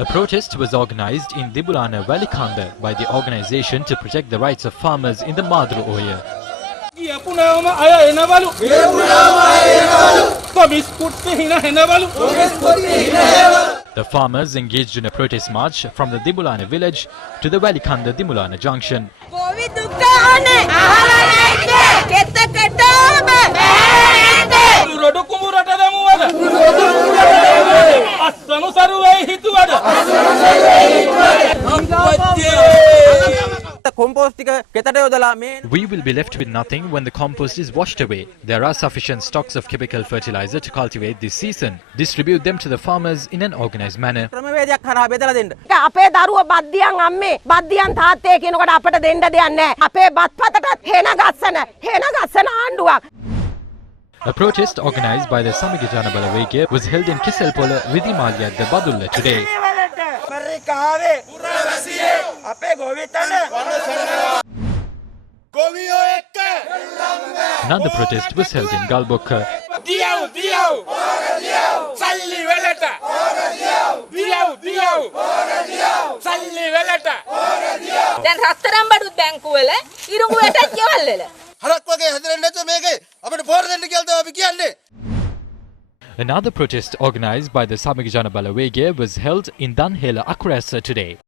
A protest was organized in Dibulana Valikanda by the organization to protect the rights of farmers in the Madru Oya. The farmers engaged in a protest march from the Dibulana village to the Valikanda Dibulana junction. We will be left with nothing when the compost is washed away. There are sufficient stocks of chemical fertilizer to cultivate this season. Distribute them to the farmers in an organized manner. A protest organized by the Samigijana Balaweke was held in Kiselpola Vidimalya at the Badulla today. Another protest was held in Galbokka. Another protest organized by the Samigijana Balawege was held in Danhela Akurasa today.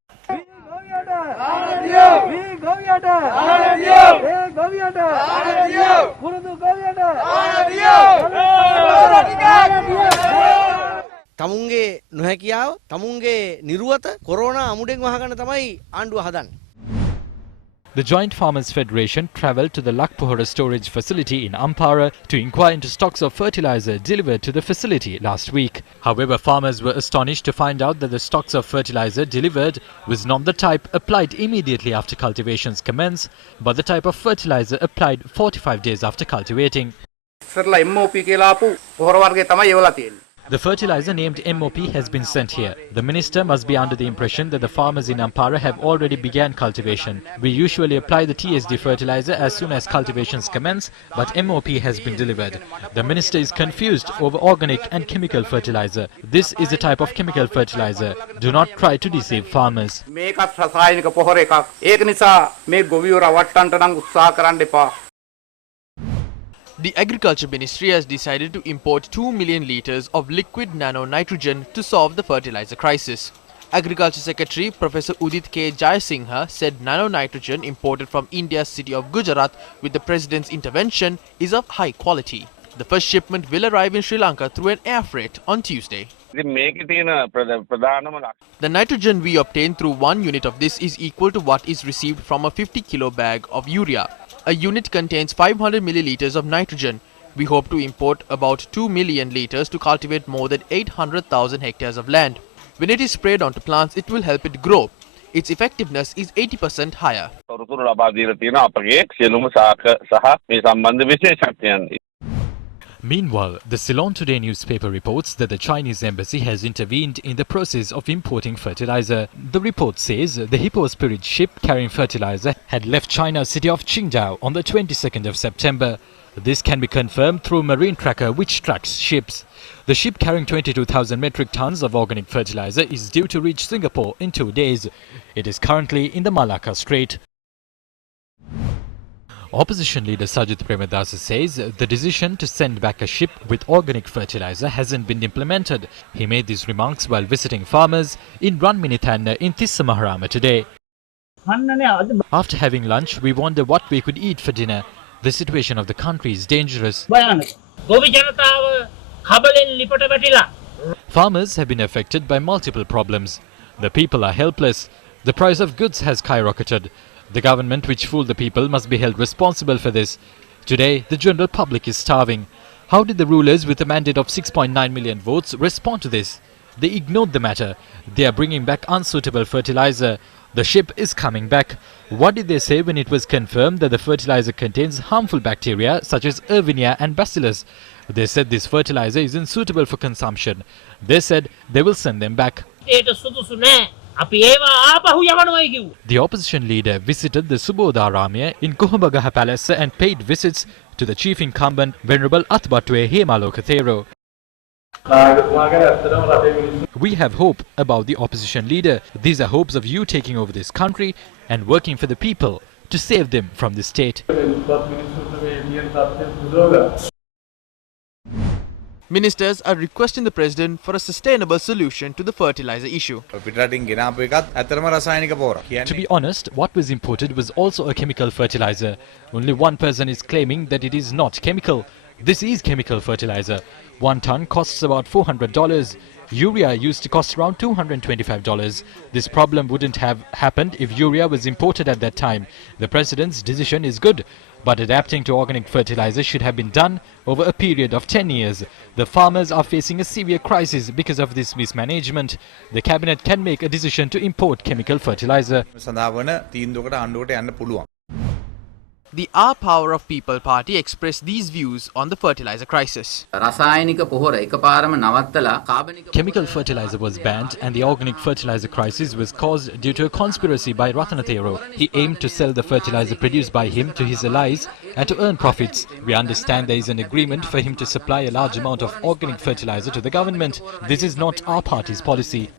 තමුන්ගේ නොහැකියාව තමුන්ගේ නිරුවත corona අමුඩෙන් වහගන්න තමයි ආණ්ඩුව හදන්නේ. The Joint Farmers Federation travelled to the Lakpohora storage facility in Ampara to inquire into stocks of fertilizer delivered to the facility last week. However, farmers were astonished to find out that the stocks of fertilizer delivered was not the type applied immediately after cultivations commence, but the type of fertilizer applied 45 days after cultivating. The fertilizer named MOP has been sent here. The minister must be under the impression that the farmers in Ampara have already began cultivation. We usually apply the TSD fertilizer as soon as cultivations commence, but MOP has been delivered. The minister is confused over organic and chemical fertilizer. This is a type of chemical fertilizer. Do not try to deceive farmers. The Agriculture Ministry has decided to import 2 million litres of liquid nano-nitrogen to solve the fertilizer crisis. Agriculture Secretary Professor Udit K. Jayasinghe said nano-nitrogen imported from India's city of Gujarat with the President's intervention is of high quality. The first shipment will arrive in Sri Lanka through an air freight on Tuesday. The nitrogen we obtain through 1 unit of this is equal to what is received from a 50 kilo bag of urea. A unit contains 500 milliliters of nitrogen. We hope to import about 2 million liters to cultivate more than 800,000 hectares of land. When it is sprayed onto plants, it will help it grow. Its effectiveness is 80% higher. Meanwhile, the Ceylon Today newspaper reports that the Chinese embassy has intervened in the process of importing fertilizer. The report says the Hippo Spirit ship carrying fertilizer had left China's city of Qingdao on the 22nd of September. This can be confirmed through Marine Tracker, which tracks ships. The ship carrying 22,000 metric tons of organic fertilizer is due to reach Singapore in 2 days. It is currently in the Malacca Strait. Opposition leader Sajith Premadasa says the decision to send back a ship with organic fertilizer hasn't been implemented. He made these remarks while visiting farmers in Ranminithanna in Tissamaharama today. After having lunch, we wonder what we could eat for dinner. The situation of the country is dangerous. Farmers have been affected by multiple problems. The people are helpless. The price of goods has skyrocketed. The government which fooled the people must be held responsible for this. Today, the general public is starving. How did the rulers with a mandate of 6.9 million votes respond to this? They ignored the matter. They are bringing back unsuitable fertilizer. The ship is coming back. What did they say when it was confirmed that the fertilizer contains harmful bacteria such as Erwinia and Bacillus? They said this fertilizer is unsuitable for consumption. They said they will send them back. The opposition leader visited the Subodha Ramya in Kuhambagaha Palace and paid visits to the chief incumbent Venerable Atbatwe Hemaloka Thero. We have hope about the opposition leader. These are hopes of you taking over this country and working for the people to save them from this state. Ministers are requesting the president for a sustainable solution to the fertilizer issue. To be honest, what was imported was also a chemical fertilizer. Only one person is claiming that it is not chemical. This is chemical fertilizer. 1 ton costs about $400. Urea used to cost around $225. This problem wouldn't have happened if urea was imported at that time. The president's decision is good, but adapting to organic fertilizer should have been done over a period of 10 years. The farmers are facing a severe crisis because of this mismanagement. The cabinet can make a decision to import chemical fertilizer. The Our Power of People party expressed these views on the fertilizer crisis. Chemical fertilizer was banned and the organic fertilizer crisis was caused due to a conspiracy by Ratanathero. He aimed to sell the fertilizer produced by him to his allies and to earn profits. We understand there is an agreement for him to supply a large amount of organic fertilizer to the government. This is not our party's policy.